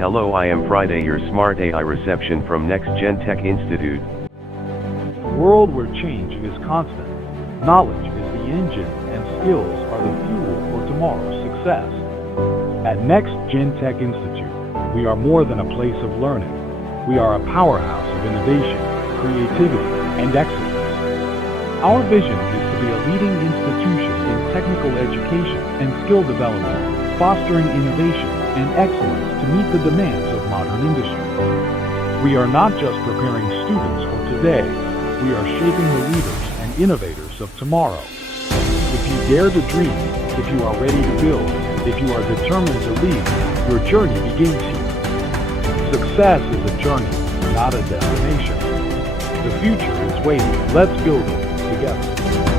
Hello, I am Friday, your smart AI reception from NextGen Tech Institute. A world where change is constant, knowledge is the engine, and skills are the fuel for tomorrow's success. At NextGen Tech Institute, we are more than a place of learning. We are a powerhouse of innovation, creativity, and excellence. Our vision is to be a leading institution in technical education and skill development, fostering innovation and excellence to meet the demands of modern industry. We are not just preparing students for today, we are shaping the leaders and innovators of tomorrow. If you dare to dream, if you are ready to build, if you are determined to lead, your journey begins here. Success is a journey, not a destination. The future is waiting. Let's build it together.